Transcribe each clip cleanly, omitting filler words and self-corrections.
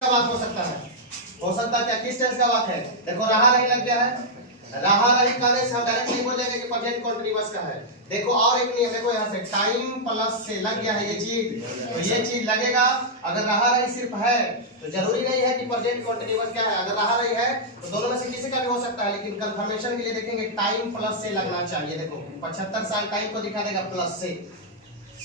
का वाक हो सकता है क्या? किस टेंस का वाक है? देखो रहा रही लग गया है, रहा रही कहने से हम डायरेक्ट नहीं बोलेंगे कि प्रेजेंट कंटीन्यूअस का है। देखो और एक नियम, देखो यहाँ से टाइम प्लस से लग गया है ये चीज, तो ये चीज लगेगा। अगर रहा रही सिर्फ है तो जरूरी नहीं है कि प्रेजेंट कंटीन्यूअस क्या है। अगर रहा रही है तो दोनों में से किसी का भी हो सकता है, लेकिन कंफर्मेशन के लिए देखेंगे टाइम प्लस से लगना चाहिए। देखो 75 साल टाइम को दिखा देगा, प्लस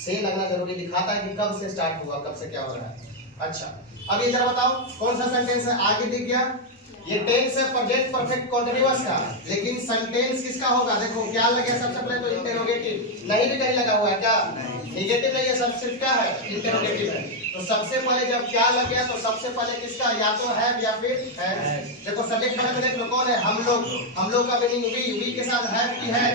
से लगना जरूरी दिखाता है कि कब से स्टार्ट हुआ, कब से क्या हो रहा है। अच्छा अब ये जरा बताओ कौन सा सेंटेंस है? आगे दिख गया, ये टेंस है प्रेजेंट परफेक्ट कंटीन्यूअस का, लेकिन सेंटेंस किसका होगा? देखो क्या लगे सबसे पहले तो इंटरोगेटिव, नहीं भी कहीं लगा हुआ है क्या? नेगेटिव नहीं है, सब सिर्फ क्या है? इंटरोगेटिव है। तो सबसे पहले जब क्या लग गया तो सबसे पहले किसका? या तो है या फिर है। देखो सब्जेक्ट पहले देख लो कौन है? हम लोग का मीनिंग वी के साथ है कि है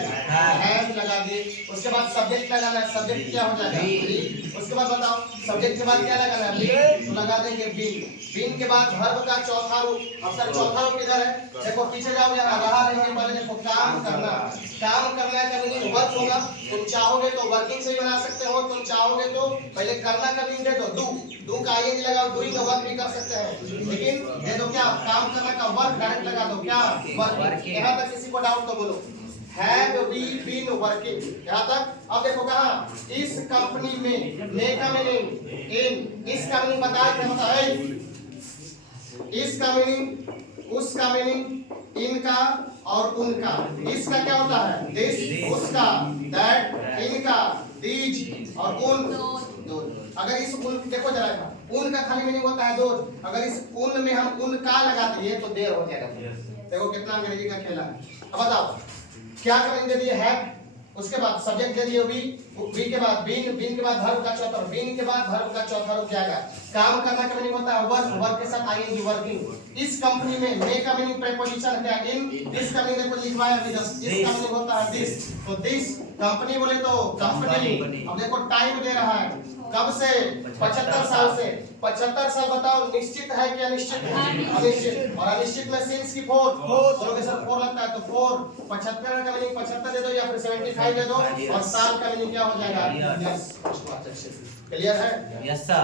लगा दिए। उसके बाद सब्जेक्ट लगाना है, सब्जेक्ट क्या हो जाएगा? वी। उसके बाद बताओ सब्जेक्ट के बाद क्या लगाना है? तो लगा देंगे बीन के बाद वर्ब का चौथा रूप। अब सर चौथा रूप किधर है? देखो पीछे जाओ, यहाँ रहा रहेंगे, पहले देखो काम करना का मीनिंग वर्क होगा। तुम चाहोगे तो वर्किंग से भी बना सकते हो, तुम चाहोगे तो पहले करना का मीनिंग दे दो, डू का आईएनजी लगाओ, डूइंग का वर्क भी कर सकते हैं, लेकिन दे दो क्या? काम करना का वर्क डायरेक्ट लगा दो, क्या? वर्क। यहाँ तक किसी को डाउट तो बोलो। Have we been working? यहाँ तक। अब देखो कहाँ? इस कंपनी में ने का मीनिंग इन, इस का मीनिंग बताया क्या होता है? इस का मीनिंग, उस का मीनिंग, इनका और उनका। इसका क्या होता है? दिस, उसका दैट, इनका दीज और उन दो। अगर इस उन देखो जरा, उन का खाली मीनिंग होता है दो। अगर इस उन में हम उनका लगा दिए तो देर हो जाएगा। देखो कितना अंग्रेजी का खेला है। अब बताओ क्या करेंगे? दिए है, उसके बाद सब्जेक्ट दे दिए वी के बाद बीन के बाद वर्ब का चौथा, बीन के बाद वर्ब का चौथा रूप जाएगा। काम करना का मीनिंग होता है वर्क के साथ आईएनजी वर्किंग। इस कंपनी में मे का मीनिंग प्रीपोजिशन है इन, दिस का मीनिंग देखो लिखवाया है दिस, इस का मीनिंग होता है दिस। तो दिस कंपनी बोले तो कंपनी। अब देखो टाइम दे रहा है कब से? 75 साल से। 75 साल बताओ निश्चित है कि अनिश्चित है? अनिश्चित। और अनिश्चित में सिंस की 4 बोलोगे सर 4 लगता है तो 4। 75 का मीनिंग 75 दे दो या फिर 75 दे दो, और साल का मीनिंग क्या हो जाएगा? यस। क्लियर है? Yes sir.